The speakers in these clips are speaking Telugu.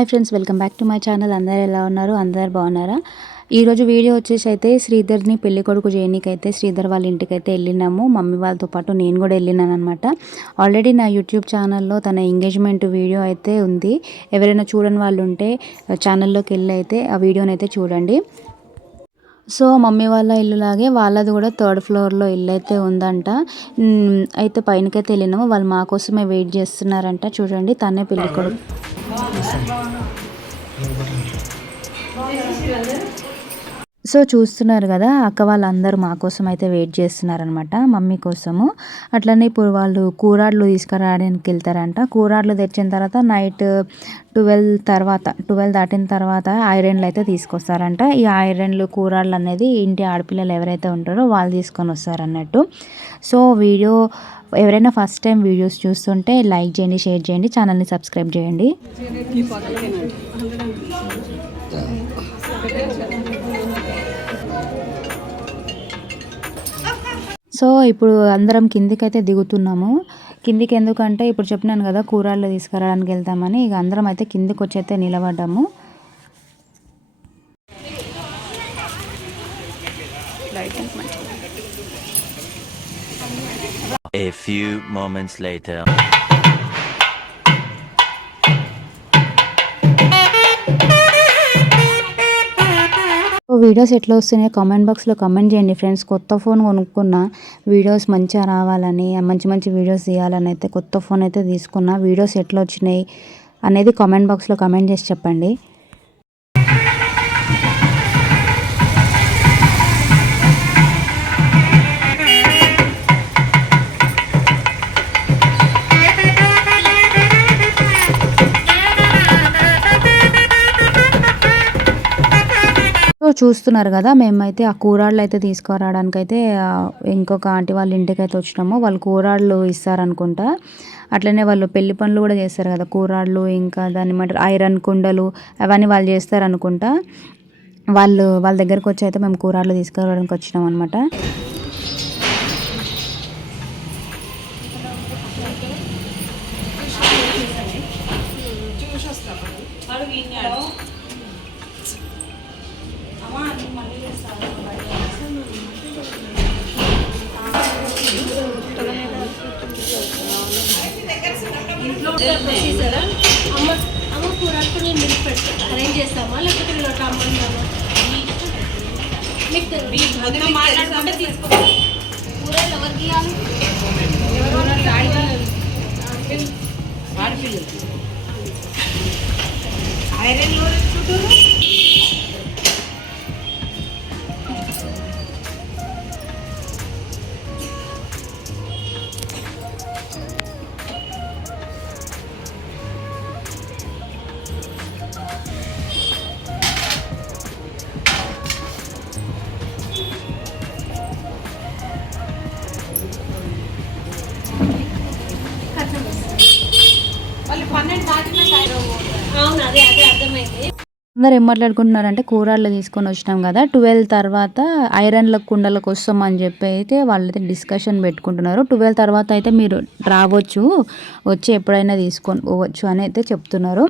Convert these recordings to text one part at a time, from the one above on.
Hi friends welcome back to my channel. అందరు ఎలా ఉన్నారు? అందరు బాగున్నారా? ఈరోజు వీడియో వచ్చేసి అయితే శ్రీధర్ని పెళ్ళి కొడుకు చేయనీకి శ్రీధర్ వాళ్ళ ఇంటికి అయితే వెళ్ళినాము. మమ్మీ వాళ్ళతో పాటు నేను కూడా వెళ్ళినాను అనమాట ఆల్రెడీ నా యూట్యూబ్ ఛానల్లో తన ఎంగేజ్మెంట్ వీడియో అయితే ఉంది. ఎవరైనా చూడని వాళ్ళు ఉంటే ఛానల్లోకి వెళ్ళి అయితే ఆ వీడియోని అయితే చూడండి. సో మమ్మీ వాళ్ళ ఇల్లులాగే వాళ్ళది కూడా థర్డ్ ఫ్లోర్లో ఇల్లు అయితే ఉందంట. అయితే పైనకైతే వెళ్ళినాము. వాళ్ళు మా కోసమే వెయిట్ చేస్తున్నారంట. చూడండి తనే పెళ్ళి కొడుకు. సో చూస్తున్నారు కదా అక్క వాళ్ళందరూ మా కోసం అయితే వెయిట్ చేస్తున్నారనమాట మమ్మీ కోసము. అట్లనే ఇప్పుడు వాళ్ళు కూరాడ్లు తీసుకురావడానికి వెళ్తారంట. కూరాడ్లు తెచ్చిన తర్వాత నైట్ ట్వెల్వ్ తర్వాత ట్వెల్వ్ దాటిన తర్వాత ఐరన్లు అయితే తీసుకొస్తారంట. ఈ ఐరన్లు కూరాళ్ళు అనేది ఇంటి ఆడపిల్లలు ఎవరైతే ఉంటారో వాళ్ళు తీసుకొని వస్తారన్నట్టు. సో వీడియో ఎవరైనా ఫస్ట్ టైం వీడియోస్ చూస్తుంటే లైక్ చేయండి షేర్ చేయండి ఛానల్ని సబ్స్క్రైబ్ చేయండి. సో ఇప్పుడు అందరం కిందికైతే దిగుతున్నాము. కిందికి ఎందుకంటే ఇప్పుడు చెప్పినాను కదా కూరళ్ళు తీసుకురావడానికి వెళ్తామని ఇక అందరం అయితే కిందికి వచ్చి అయితే నిలబడ్డాము. A few moments later. Videos ఎట్లా వస్తున్నాయో కామెంట్ బాక్స్లో కామెంట్ చేయండి ఫ్రెండ్స్ కొత్త ఫోన్ కొనుక్కున్న వీడియోస్ మంచిగా రావాలని మంచి మంచి వీడియోస్ తీయాలని అయితే కొత్త ఫోన్ అయితే తీసుకున్నా. వీడియోస్ ఎట్లా వచ్చినాయి అనేది కామెంట్ బాక్స్లో కామెంట్ చేసి చెప్పండి. చూస్తున్నారు కదా మేమైతే ఆ కూరాళ్ళు అయితే తీసుకురావడానికి అయితే ఇంకొక ఆంటీ వాళ్ళ ఇంటికి అయితే వచ్చినాము. వాళ్ళు కూరాళ్ళు ఇస్తారనుకుంటా. అట్లనే వాళ్ళు పెళ్ళి పనులు కూడా చేస్తారు కదా కూరాళ్ళు ఇంకా దాన్ని ఏమంటారు ఐరన్ కుండలు అవన్నీ వాళ్ళు చేస్తారనుకుంటా. వాళ్ళు వాళ్ళ దగ్గరకు వచ్చి అయితే మేము కూరాళ్ళు తీసుకురావడానికి వచ్చినాం అనమాట అమ్మ అమ్మ కూరకు నేను మిల్క్ అరేంజ్ చేస్తామా లేకపోతే నేను అట్లా మీకు మాట్లాడుకుంటే కూరలు ఎవరికి ఇవ్వాలి ఐరన్ అందరు ఏం మాట్లాడుకుంటున్నారంటే కూరళ్ళు తీసుకొని వచ్చినాం కదా ట్వెల్వ్ తర్వాత ఐరన్ల కుండలకు వస్తాం అని చెప్పి అయితే వాళ్ళైతే డిస్కషన్ పెట్టుకుంటున్నారు. ట్వెల్వ్ తర్వాత అయితే మీరు రావచ్చు వచ్చి ఎప్పుడైనా తీసుకొని పోవచ్చు అని అయితే చెప్తున్నారు.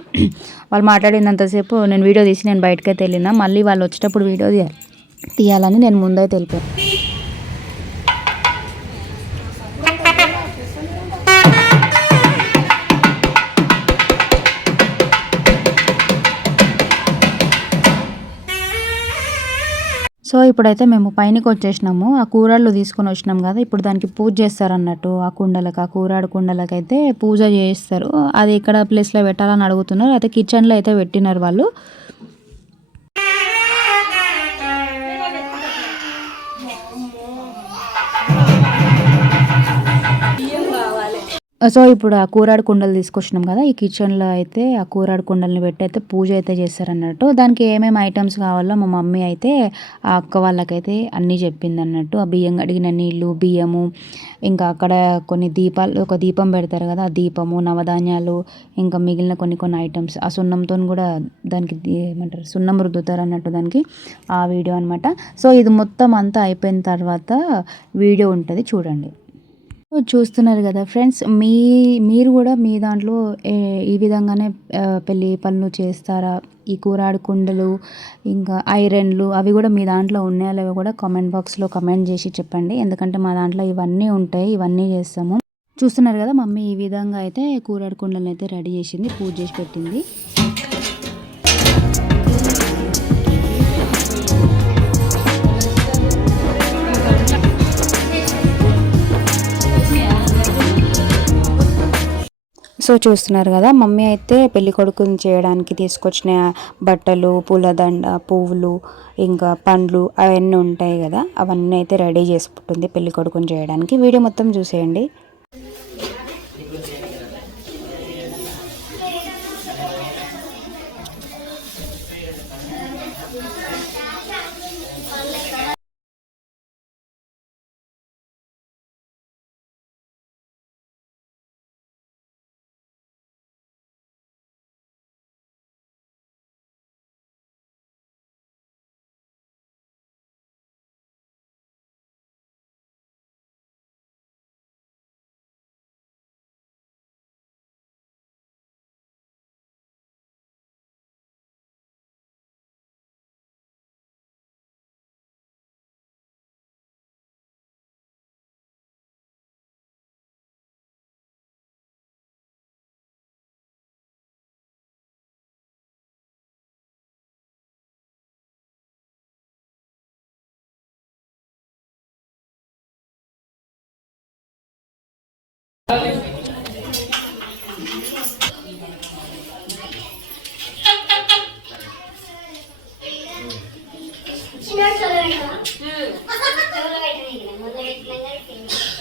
వాళ్ళు మాట్లాడినంతసేపు నేను వీడియో తీసి నేను బయటకైతే వెళ్ళినా మళ్ళీ వాళ్ళు వచ్చేటప్పుడు వీడియో తీయాలని నేను ముందైతే తెలిపాను సో ఇప్పుడైతే మేము పైనకి వచ్చేసినాము ఆ కూరాళ్ళు తీసుకొని వచ్చినాం కదా ఇప్పుడు దానికి పూజ చేస్తారు అన్నట్టు ఆ కుండలకు ఆ కూరాడు కుండలకు అయితే పూజ చేస్తారు అది ఇక్కడ ప్లేస్లో పెట్టాలని అడుగుతున్నారు. అయితే కిచెన్లో అయితే పెట్టినారు వాళ్ళు. సో ఇప్పుడు ఆ కూరాడు కుండలు తీసుకొచ్చినాం కదా ఈ కిచెన్లో అయితే ఆ కూరాడు కుండల్ని పెట్టి అయితే పూజ అయితే చేస్తారన్నట్టు. దానికి ఏమేమి ఐటమ్స్ కావాలో మా మమ్మీ అయితే ఆ అక్క వాళ్ళకైతే అన్నీ చెప్పింది అన్నట్టు ఆ బియ్యం కడిగిన నీళ్ళు బియ్యము ఇంకా అక్కడ కొన్ని దీపాలు ఒక దీపం పెడతారు కదా ఆ దీపము నవధాన్యాలు ఇంకా మిగిలిన కొన్ని కొన్ని ఐటమ్స్ ఆ సున్నంతో కూడా దానికి ఏమంటారు సున్నం రుద్దుతారు అన్నట్టు దానికి ఆ వీడియో అనమాట సో ఇది మొత్తం అంతా అయిపోయిన తర్వాత వీడియో ఉంటుంది చూడండి. చూస్తున్నారు కదా ఫ్రెండ్స్ మీ మీరు కూడా మీ దాంట్లో ఈ విధంగానే పెళ్ళి పనులు చేస్తారా? ఈ కూరాడు కుండలు ఇంకా ఐరన్లు అవి కూడా మీ దాంట్లో ఉన్నాయో లేవో కూడా కామెంట్ బాక్స్లో కమెంట్ చేసి చెప్పండి. ఎందుకంటే మా దాంట్లో ఇవన్నీ ఉంటాయి ఇవన్నీ చేస్తాము. చూస్తున్నారు కదా మమ్మీ ఈ విధంగా అయితే కూరాడు కుండలను అయితే రెడీ చేసింది పూజ చేసి పెట్టింది. సో చూస్తున్నారు కదా మమ్మీ అయితే పెళ్ళి కొడుకుని చేయడానికి తీసుకొచ్చిన బట్టలు పూలదండ పువ్వులు ఇంకా పండ్లు అవన్నీ ఉంటాయి కదా అవన్నీ అయితే రెడీ చేసుకుంటుంది పెళ్ళి కొడుకుని చేయడానికి. వీడియో మొత్తం చూసేయండి. చిన్న చోర పెట్టావా ముందు పెట్టినాక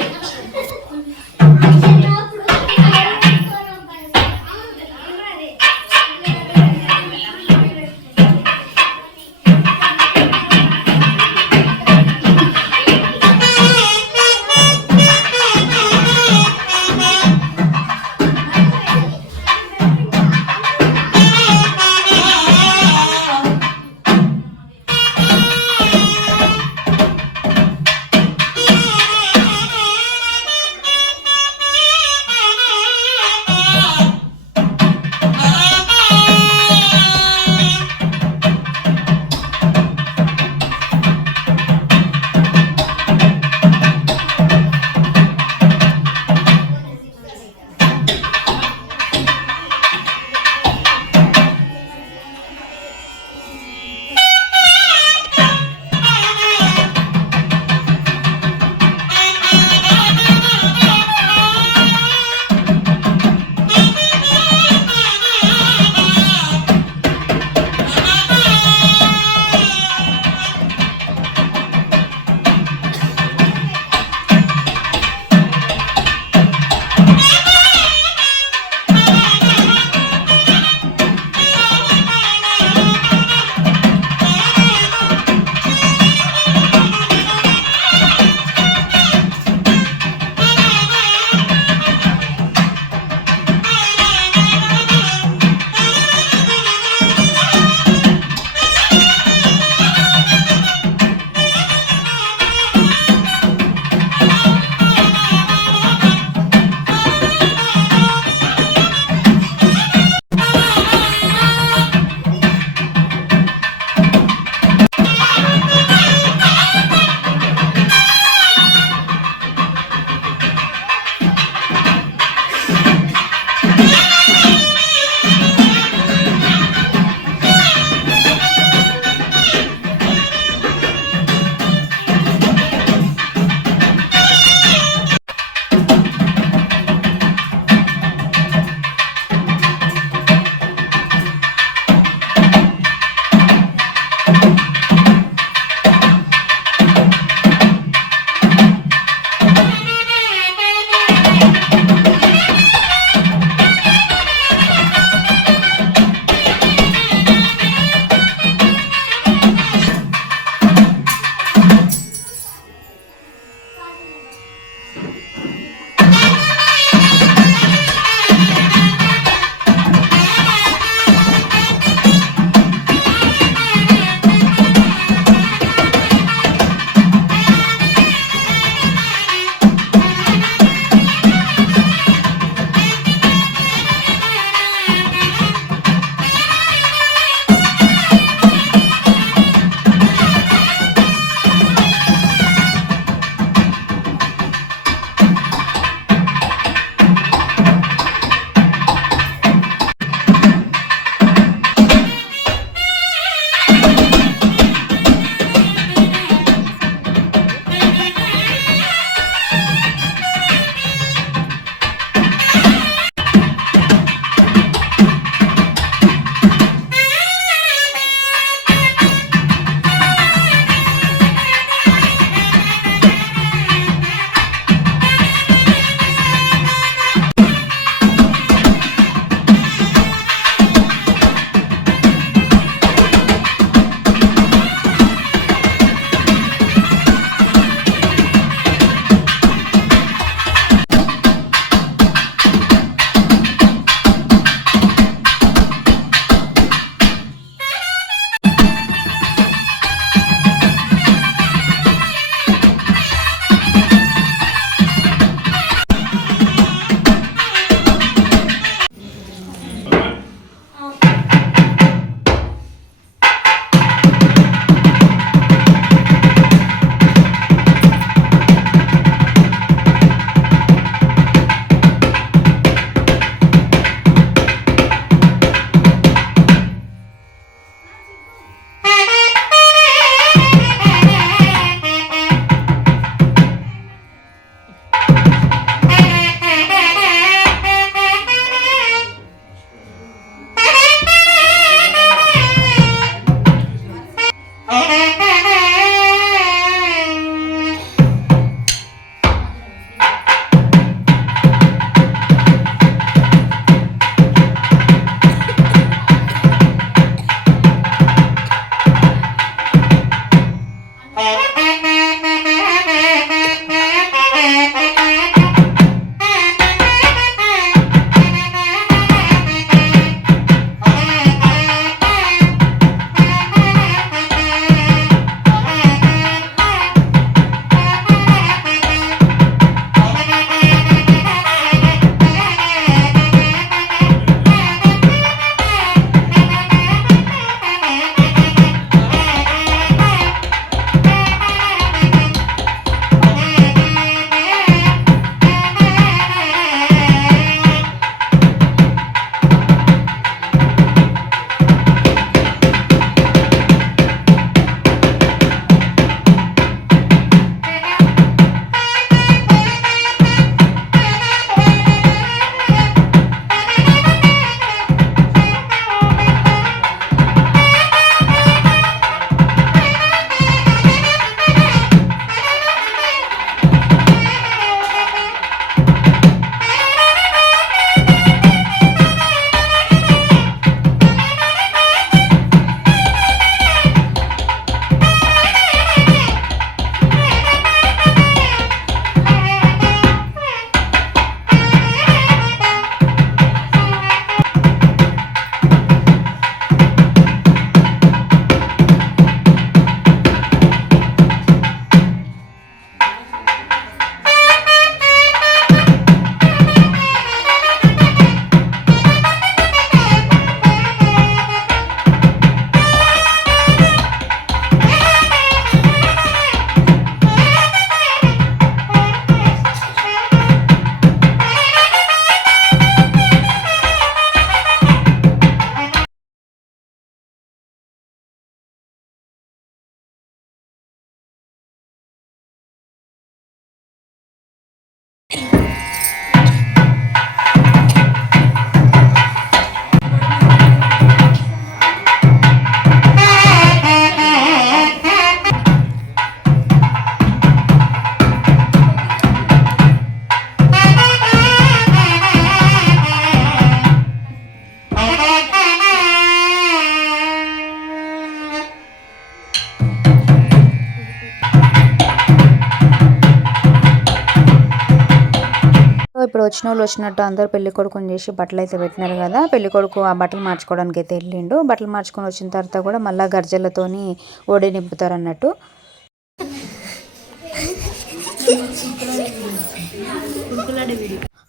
ఇప్పుడు వచ్చిన వాళ్ళు వచ్చినట్టు అందరూ పెళ్ళి కొడుకుని చేసి బట్టలు అయితే పెట్టినారు కదా. పెళ్ళి కొడుకు ఆ బట్టలు మార్చుకోవడానికి అయితే వెళ్ళిండు. బట్టలు మార్చుకొని వచ్చిన తర్వాత కూడా మళ్ళీ గర్జలతోని ఓడి నింపుతారు అన్నట్టు.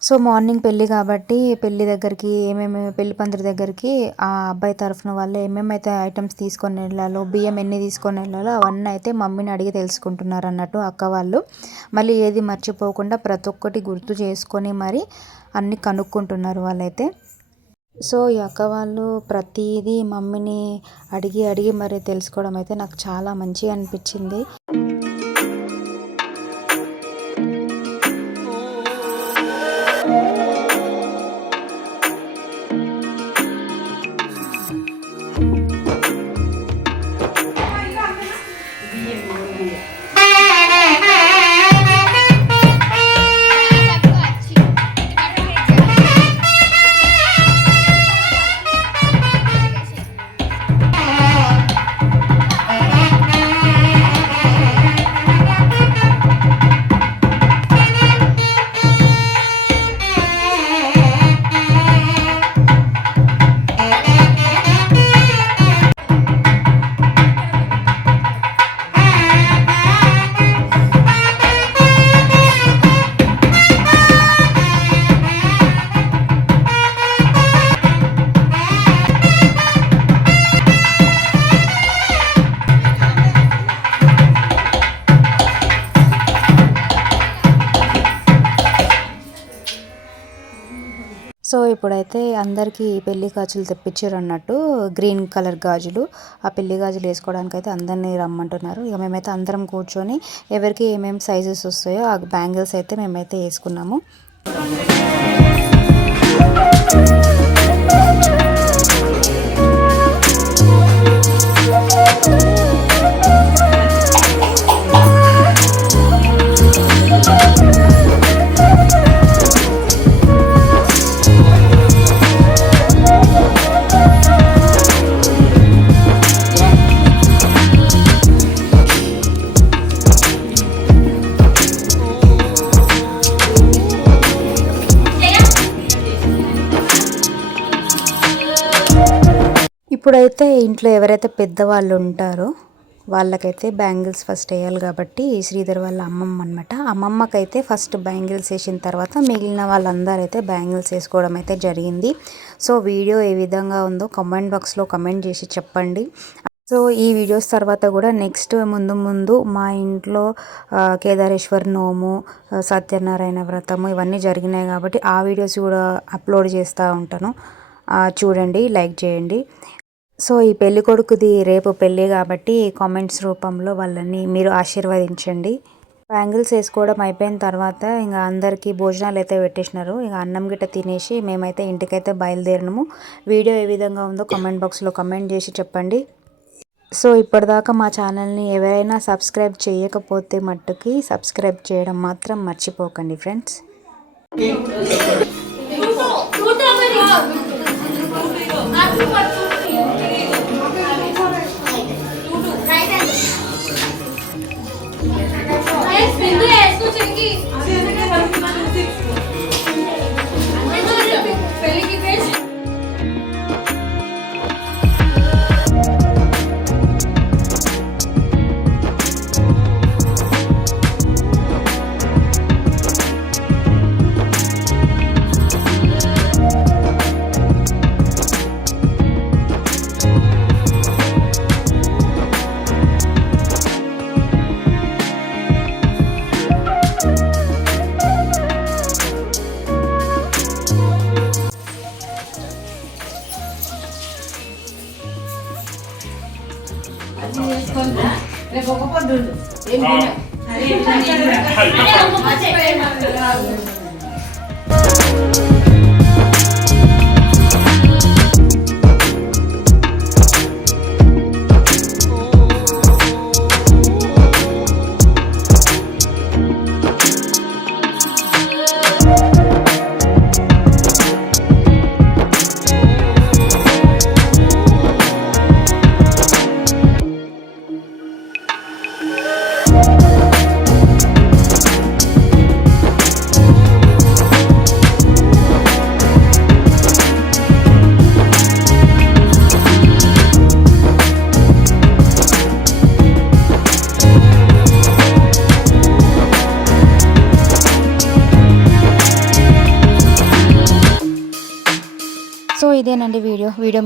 సో మార్నింగ్ పెళ్ళి కాబట్టి పెళ్ళి దగ్గరికి ఏమేమి పెళ్ళి పందిరి దగ్గరికి ఆ అబ్బాయి తరఫున వాళ్ళు ఏమేమైతే ఐటమ్స్ తీసుకొని వెళ్ళాలో బియ్యం ఎన్ని తీసుకొని వెళ్ళాలో అవన్నీ అయితే మమ్మీని అడిగి తెలుసుకుంటున్నారు అన్నట్టు అక్క వాళ్ళు. మళ్ళీ ఏది మర్చిపోకుండా ప్రతి ఒక్కటి గుర్తు చేసుకొని మరి అన్ని కనుక్కుంటున్నారు వాళ్ళైతే. సో ఈ అక్క వాళ్ళు ప్రతిదీ మమ్మీని అడిగి అడిగి మరి తెలుసుకోవడం అయితే నాకు చాలా మంచిగా అనిపించింది. ఇప్పుడైతే అందరికీ పెళ్ళి గాజులు తెప్పించారు అన్నట్టు గ్రీన్ కలర్ గాజులు. ఆ పెళ్ళి గాజులు వేసుకోవడానికి అయితే అందరినీ రమ్మంటున్నారు. ఇక మేమైతే అందరం కూర్చొని ఎవరికి ఏమేమి సైజెస్ వస్తాయో ఆ బ్యాంగిల్స్ అయితే మేమైతే వేసుకున్నాము. అయితే ఇంట్లో ఎవరైతే పెద్దవాళ్ళు ఉంటారో వాళ్ళకైతే బ్యాంగిల్స్ ఫస్ట్ వేయాలి కాబట్టి శ్రీధర్ వాళ్ళ అమ్మమ్మ అనమాట అమ్మమ్మకైతే ఫస్ట్ బ్యాంగిల్స్ వేసిన తర్వాత మిగిలిన వాళ్ళందరూ అయితే బ్యాంగిల్స్ వేసుకోవడం అయితే జరిగింది. సో వీడియో ఏ విధంగా ఉందో కమెంట్ బాక్స్లో కమెంట్ చేసి చెప్పండి. సో ఈ వీడియోస్ తర్వాత కూడా నెక్స్ట్ ముందు ముందు మా ఇంట్లో కేదారేశ్వర్ నోము సత్యనారాయణ వ్రతము ఇవన్నీ జరిగినాయి కాబట్టి ఆ వీడియోస్ కూడా అప్లోడ్ చేస్తూ ఉంటాను. చూడండి లైక్ చేయండి. సో ఈ పెళ్ళి కొడుకుది రేపు పెళ్ళి కాబట్టి కామెంట్స్ రూపంలో వాళ్ళని మీరు ఆశీర్వదించండి. బ్యాంగిల్స్ వేసుకోవడం అయిపోయిన తర్వాత ఇంకా అందరికీ భోజనాలు అయితే పెట్టేసినారు. ఇంకా అన్నం గిట్ట తినేసి మేమైతే ఇంటికైతే బయలుదేరినాము. వీడియో ఏ విధంగా ఉందో కామెంట్ బాక్స్లో కమెంట్ చేసి చెప్పండి. సో ఇప్పటిదాకా మా ఛానల్ని ఎవరైనా సబ్స్క్రైబ్ చేయకపోతే మట్టుకి సబ్స్క్రైబ్ చేయడం మాత్రం మర్చిపోకండి ఫ్రెండ్స్. 근데 솔직히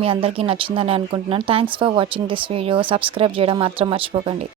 మీ అందరికీ నచ్చిందని అనుకుంటున్నాను. Thanks for watching this video subscribe చేయడం మాత్రం మర్చిపోకండి.